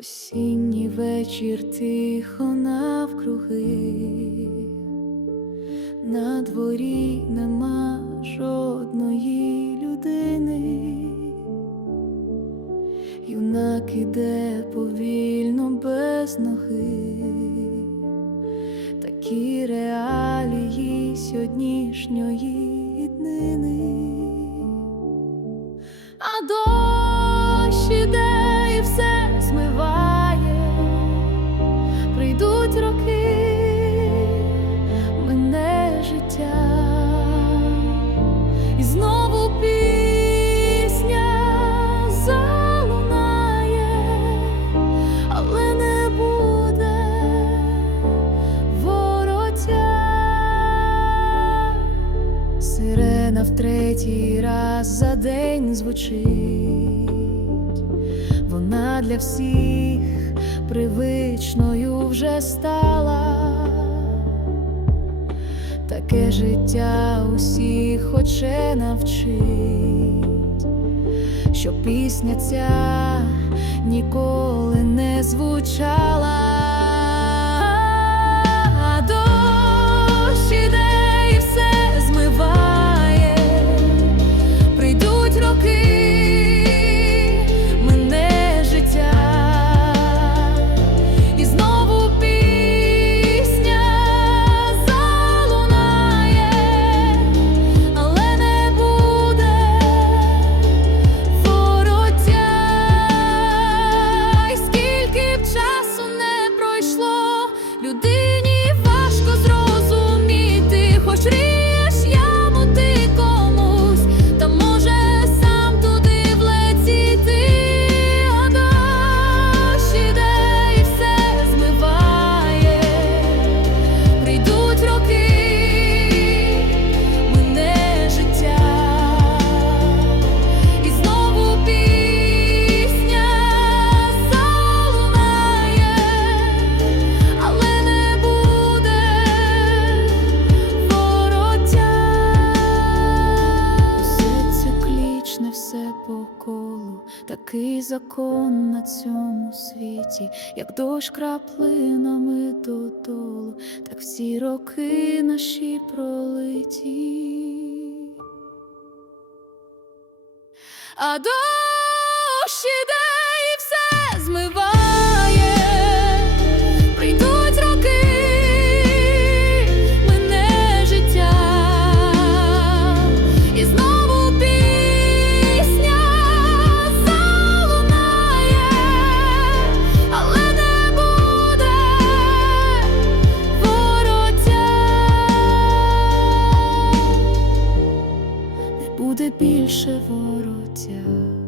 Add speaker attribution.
Speaker 1: Вечір тихо навкруги, на дворі нема жодної людини, юнак іде повільно без ноги, такі реалії сьогоднішньої днини. А дощ прийдуть роки, мене життя, і знову пісня залунає, але не буде вороття. Сирена в третій раз за день звучить, вона для всіх привичною вже стала, таке життя усіх хоче навчить, що пісня ця ніколи не звучала. Такий закон на цьому світі, як дощ краплинами додолу, так всі роки наші пролиті. А дощ іде і все змиває, більше вороття.